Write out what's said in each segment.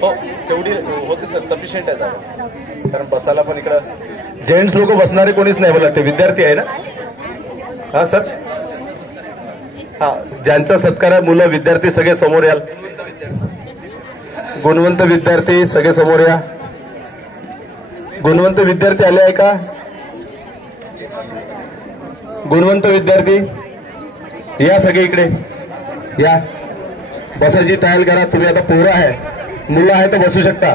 हो तेवढी होते सर, सफिशियंट आहे जागा, कारण बसायला पण इकडं जेंट्स लोक बसणारे कोणीच नाही. मला ते विद्यार्थी आहे ना. हा सर, हा ज्यांचा सत्कार आहे, मुलं विद्यार्थी सगळे समोर याल. गुणवंत विद्यार्थी सगळे समोर या. गुणवंत विद्यार्थी आले आहे का? गुणवंत विद्यार्थी या सगळे इकडे या. बसायची तयारी करा. तुम्ही आता पोरं आहे, मुलं आहे तर बसू शकता.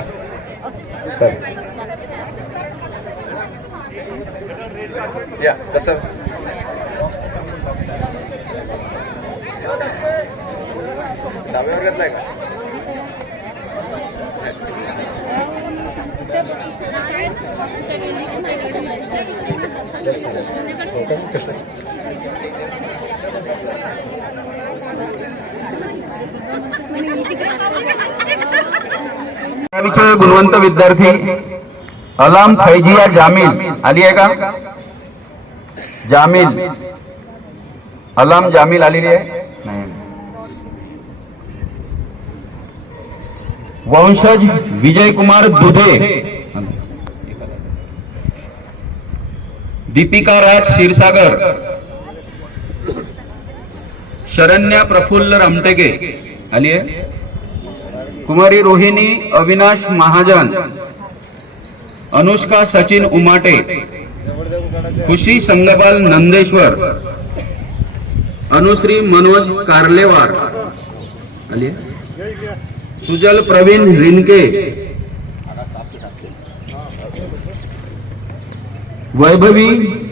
या कसं डाव्या वर्गातला आहे का? गुणवंत विद्यार्थी अलाम फैजिया जामिल आली आहे का? जामिल, अलाम जामिल आलेली आहे. वंशज विजय कुमार दुधे, दीपिका राज क्षीरसागर, शरण्या प्रफुल्ल रामटेके आली आहे. कुमारी रोहिणी अविनाश महाजन, अनुष्का सचिन उमाटे, खुशी संगपाल नंदेश्वर, अनुश्री मनोज कारलेवार आली आहे. सुजल प्रवीण रिनके, वैभवी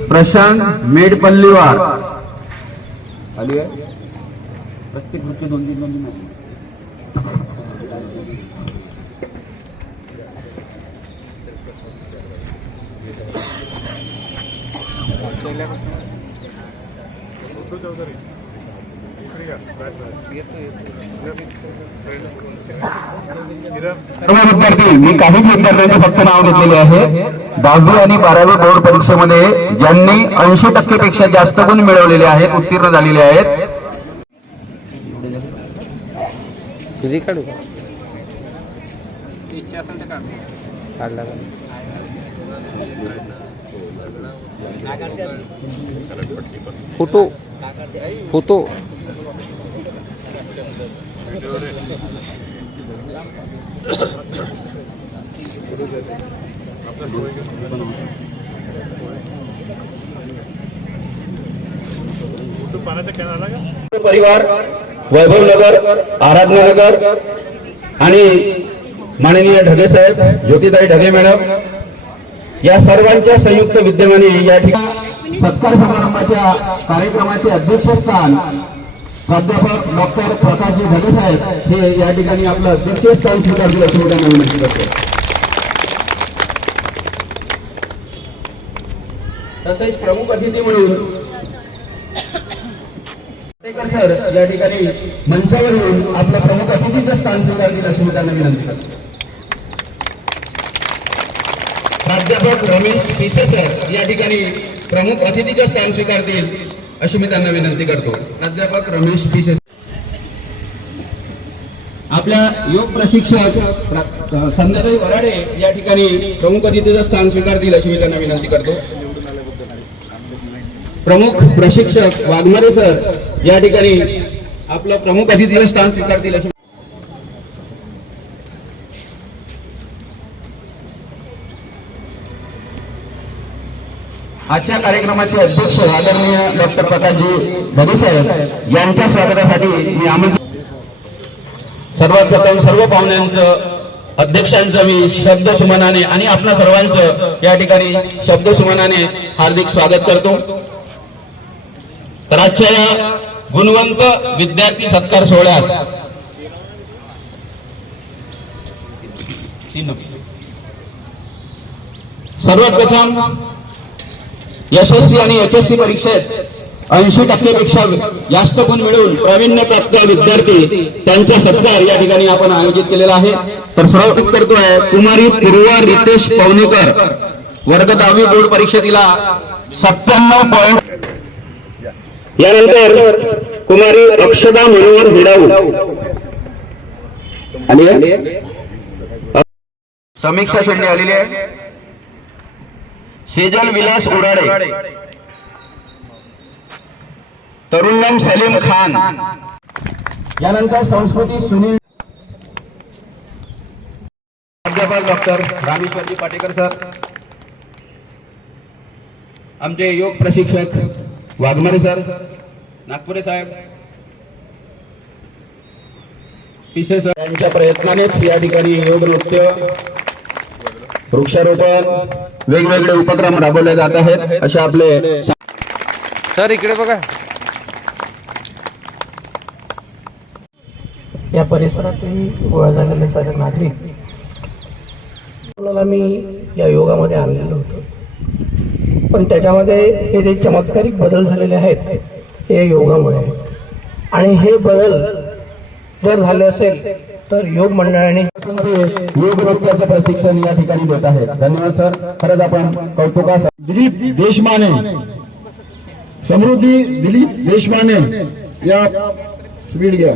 प्रशांत मेडपल्लीवार आली आहे. प्रत्येक ग्रुपचे 2-3 विद्यार्थी, मी काहीच विद्यार्थ्यांचे फक्त नाव घेतलेले आहे. 10वी आणि 12वी बोर्ड परीक्षेमध्ये ज्यांनी 80% पेक्षा जास्त गुण मिळवलेले आहेत, उत्तीर्ण झालेले आहेत. तुझी काढू का? काढला का? फोटो फोटो परिवार, वैभव नगर, आराधना नगर आणि माननीय ढगे साहेब, ज्योतिताई ढगे मॅडम या सर्वांच्या संयुक्त विद्यमाने या ठिकाणी सत्कार समारंभाच्या कार्यक्रमाचे अध्यक्षस्थान प्राध्यापक डॉक्टर प्रकाशजी ढगे साहेब हे या ठिकाणी आपलं अध्यक्षीय स्थान स्वीकारतील अशी मोठ्या विनंती करतो. तसेच प्रमुख अतिथी म्हणून सर या ठिकाणी मंचावर येऊन आपलं प्रमुख अतिथीचं स्थान स्वीकारतील अशी मी त्यांना विनंती करतो. प्राध्यापक रमेश पिसे सर या ठिकाणी प्रमुख अतिथीचं स्थान स्वीकारतील अशी मी त्यांना विनंती करतो. प्राध्यापक रमेश पिसे. आपल्या योग प्रशिक्षक संध्याताई वराडे या ठिकाणी प्रमुख अतिथीचं स्थान स्वीकारतील अशी मी त्यांना विनंती करतो. प्रमुख प्रशिक्षक वाघमारे सर या ठिकाणी आपलं प्रमुख अतिथीचं स्थान स्वीकारतील अशी. आजच्या कार्यक्रमाचे अध्यक्ष आदरणीय डॉक्टर प्रकाशजी ढगे साहेब यांच्या स्वागतासाठी मी आमंत्रित. सर्वात प्रथम सर्व पाहुण्यांचं, अध्यक्षांचं मी शब्दसुमनाने आणि आपल्या सर्वांचं या ठिकाणी शब्दसुमनाने हार्दिक स्वागत करतो. तर आजच्या या गुणवंत विद्यार्थी सत्कार सोहळ्यास सर्वात प्रथम यशस्वी आणि HSC परीक्षेत 80% पेक्षा जास्त गुण मिळवून प्रावीण्य प्राप्त विद्यार्थी त्यांचा सत्कार या ठिकाणी आपण आयोजित केलेला आहे. तर स्वागत करतोय कुमारी पूर्वा रितेश पवनेकर, वर्ग 10वी बोर्ड परीक्षेला 97 पॉइंट. यानंतर कुमारी अक्षदा मनोहर हिडाऊ, आणि समीक्षा शेंडे आलेली आहे. सेजल विलास उराडे, तरुणम सलीम खान, यानंतर संस्कृती सुनील, प्राध्यापक डॉक्टर रामेश्वरजी पाटेकर सर, आमचे योग प्रशिक्षक वाघमारे सर, नागपुरे साहेब, पिसे सर यांच्या प्रयत्नानेच या ठिकाणी योग नृत्य, वृक्षारोपण, वेगवेगळे उपक्रम राबवले जात आहेत. असे आपले सर इकडे बघा. या परिसरातही गोळा झालेले सर्व नागरिक मला मी या योगामध्ये आणलेलं होतं, पण त्याच्यामध्ये हे जे चमत्कारिक बदल झालेले आहेत हे योगामुळे आहेत. आणि हे बदल जर झाले असेल तर योग मंडळाने योग नृत्याचे प्रशिक्षण या ठिकाणी देत आहेत. धन्यवाद सर, खरंच आपण कौतुकास. दिलीप देशमाने, समृद्धी दिलीप देशमाने या स्पीड घ्या.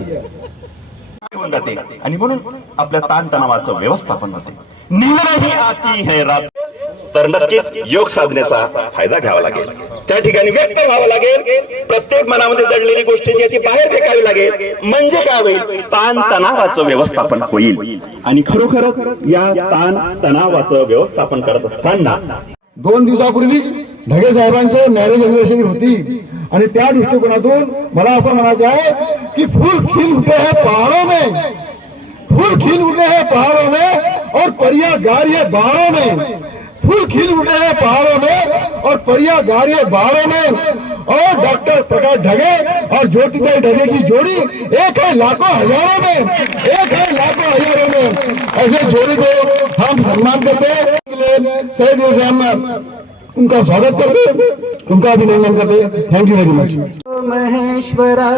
होऊन जाते आणि म्हणून आपल्या ताणतणावाचं व्यवस्थापन होते. नींद ही आती है रात, तर नक्कीच योग साधनेचा फायदा घ्यावा लागेल. त्या ठिकाणी व्यक्त व्हावं लागेल. प्रत्येक मनामध्ये दडलेली गोष्ट जी आहे ती बाहेर फेकावी लागेल. म्हणजे काय होईल, ताण तणावाचं व्यवस्थापन होईल. आणि खरोखरच या ताण तणावाचं व्यवस्थापन करत असताना 2 दिवसापूर्वी ढगे साहेबांचे मॅरेज अॅनिव्हर्सरी होती आणि त्या दृष्टिकोनातून मला असं म्हणायचं आहे की फूल खिल उठे हैं पहाड़ों में, फूल खिल उठे हैं पहाड़ों में और परियां गा रही है बहारों में, फूल खिल उठे हैं पहाड़ों में और परियां गा रही है बहारों में. और डॉक्टर प्रकाश ढगे और ज्योतिताई ढगे की जोड़ी एक है लाखों हजारों में, एक है लाखों हजारों में. ऐसे जोड़ी को हम सम्मान करते हैं. सही दिल से हम उनका स्वागत करते हैं, उनका अभिनंदन करते हैं. Thank you very much. महेश्वरा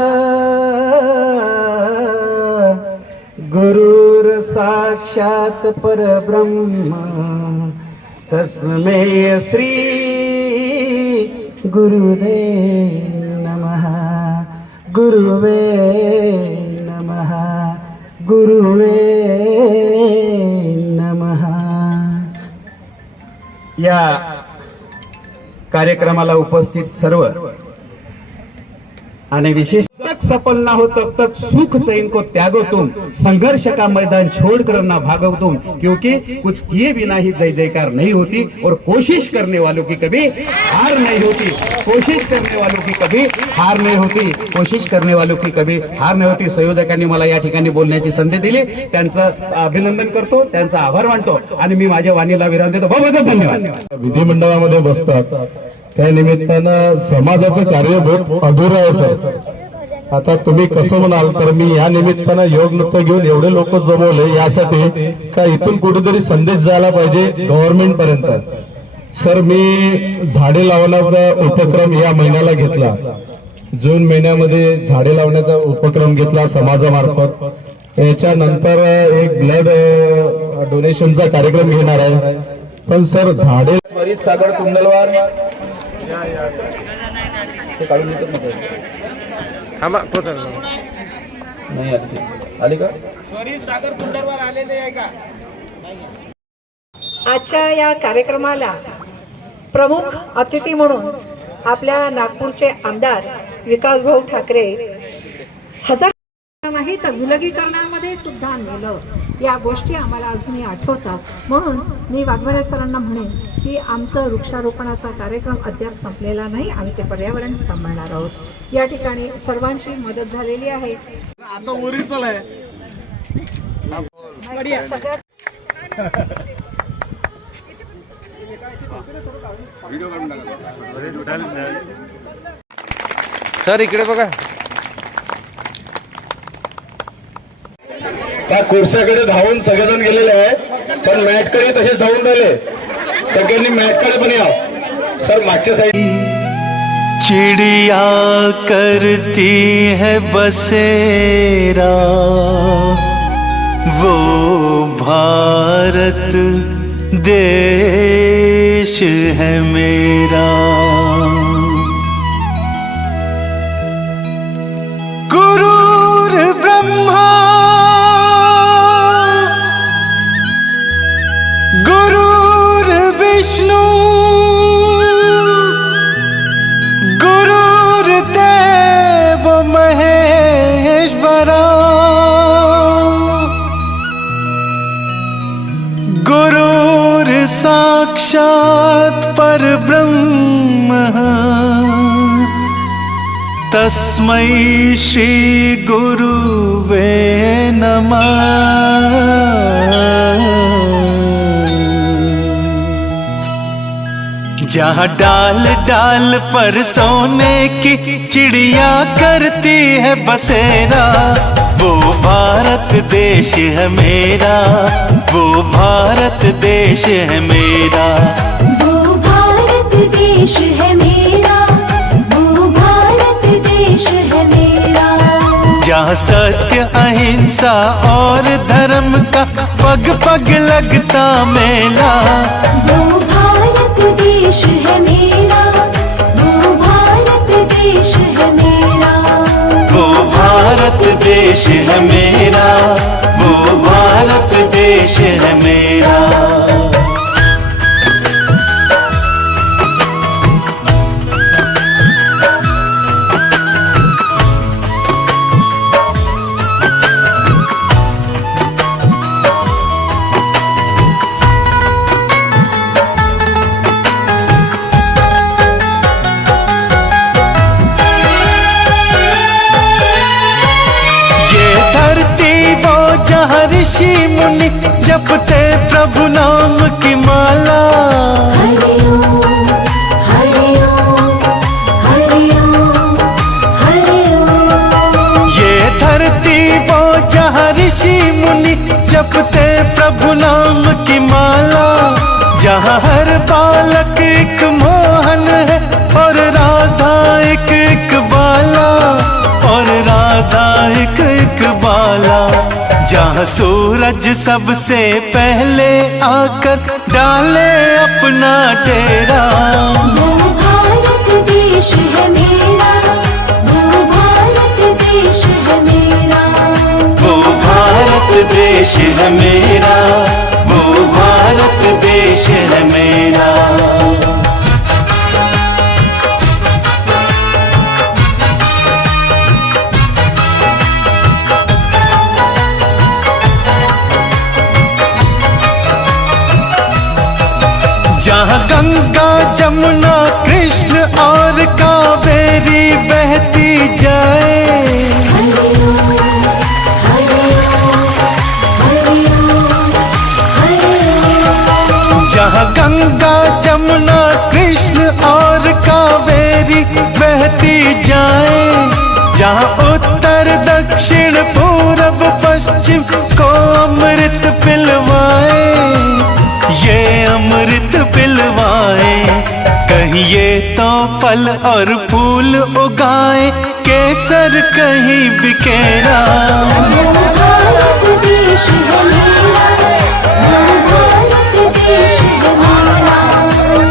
गुरुर साक्षात परब्रह्म तस्मै श्री गुरुवे नमः, गुरुवे नमः, गुरुवे नमः. या कार्यक्रमाला उपस्थित सर्व आणि विशेष तक सफल ना हो तब तक सुख चैन को त्यागो तुम, संघर्ष का मैदान छोड़कर ना भागो तुम, क्योंकि कुछ किए बिना ही जय जयकार नहीं होती और कोशिश करने वालों की कभी हार नहीं होती. कोशिश करने वालों की कभी हार नहीं होती. कोशिश करने वालों की कभी हार नाही होती. संयोजकांनी मला या ठिकाणी बोलण्याची संधी दिली, त्यांचं अभिनंदन करतो, त्यांचा आभार मानतो आणि मी माझ्या वाणीला विराम देतो. बहुत बहुत धन्यवाद. विधिमंडळामध्ये बसतात त्या निमित्तानं समाजाचं कार्य बहुत अधुरं आहे सर. आता तुम्ही कसं म्हणाल तर मी या निमित्तानं योग नृत्य घेऊन एवढे लोक जमवले यासाठी का इथून कुठेतरी संदेश जायला पाहिजे गव्हर्नमेंट पर्यंत. सर मी झाडे लावण्याचा उपक्रम या महिन्याला घेतला. जून महिन्यामध्ये झाडे लावण्याचा उपक्रम घेतला समाजामार्फत. याच्यानंतर एक ब्लड डोनेशनचा कार्यक्रम घेणार आहे. पण सर झाडे त्वरित सागर कुंडलवार ते काढून देतात ना ते. थांबा पोचा. नाही आले का? आजच्या या कार्यक्रमाला प्रमुख अतिथी म्हणून आपल्या नागपूरचे आमदार विकासभाऊ ठाकरे हजार नाही तर विलगीकरणामध्ये सुद्धा नेलं. या गोष्टी आम्हाला अजूनही आठवतात. म्हणून मी वाघमारे सरांना म्हणेन की आमचं वृक्षारोपणाचा कार्यक्रम अद्याप संपलेला नाही. आम्ही ते पर्यावरण सांभाळणार आहोत. या ठिकाणी सर्वांची मदत झालेली आहे. आता ओरिजिनल आहे. सगळ्यात सर इकडे बघा. त्या खुर्च्याकडे धावून सगळेजण गेलेले आहे, पण मॅटकडे तसेच धावून राहिले. सगळ्यांनी मॅटकडे पण या. सर मागच्या साईड. चिड़िया करती है बसेरा, वो भारत देश है मेरा. गुरुर्ब्रह्मा साक्षात् परब्रह्म तस्मै श्री गुरुवे नमः। जहाँ डाल डाल पर सोने की चिड़िया करती है बसेरा, वो भारत देश है मेरा, वो भारत देश है मेरा, वो भारत देश है मेरा, वो भारत देश है मेरा। जहाँ सत्य अहिंसा और धर्म का पग पग लगता मेला, वो भारत देश है मेरा, वो भारत देश है मेरा, वो भारत देश है मेरा, वो भारत देश है मेरा। ऋषि मुनि जपते प्रभु नाम की माला, हरि ओम हरि ओम हरि ओम हरि ओम। ये धरती वो जहाँ ऋषि मुनि जपते प्रभु नाम की माला, जहाँ हर बालक एक मोहन है और राधा एक एक बाला, और राधा एक एक बाला, जहाँ सूरज सबसे पहले आकर डाले अपना डेरा। वो भारत देश है मेरा, वो भारत देश है मेरा, वो भारत देश है मेरा, वो भारत देश है मेरा। जहाँ गंगा जमुना कृष्ण और कावेरी बहती जाए, हरि ओम हरि ओम हरि ओम हरि ओम। जहाँ गंगा जमुना कृष्ण और कावेरी बहती जाए, जहाँ उत्तर दक्षिण पूरब पश्चिम को अमृत पिलवाए, ये अमृत पिलवाए, कहीं ये तो फल और फूल उगाए, केसर कहीं बिखेरा। वो भारत देश है मेरा, वो भारत देश है मेरा,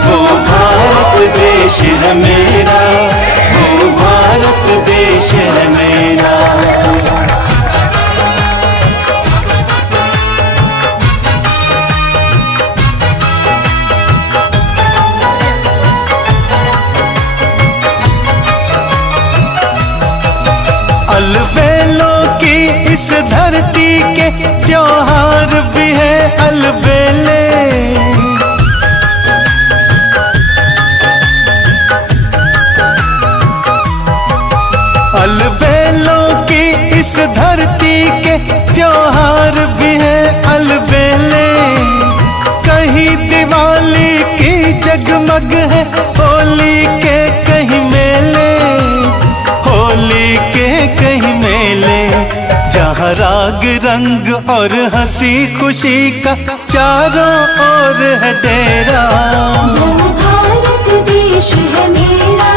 वो भारत देश है मेरा, वो भारत देश है मेरा। अलबेलों की इस धरती के त्योहार भी है अलबेले, अलबेलों की इस धरती के त्योहार भी है अलबेले, कहीं दिवाली की जगमग है होली के कहीं मेले, होली के कहीं मेले, जहाँ राग रंग और हंसी खुशी का चारों ओर है डेरा। वो भारत देश है मेरा,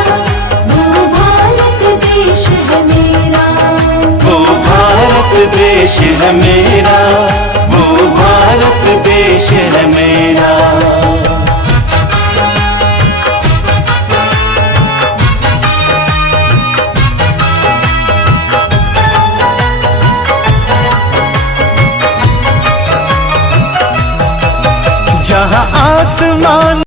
वो भारत देश है मेरा, वो भारत देश है मेरा, वो भारत देश है मेरा। जहाँ आसमान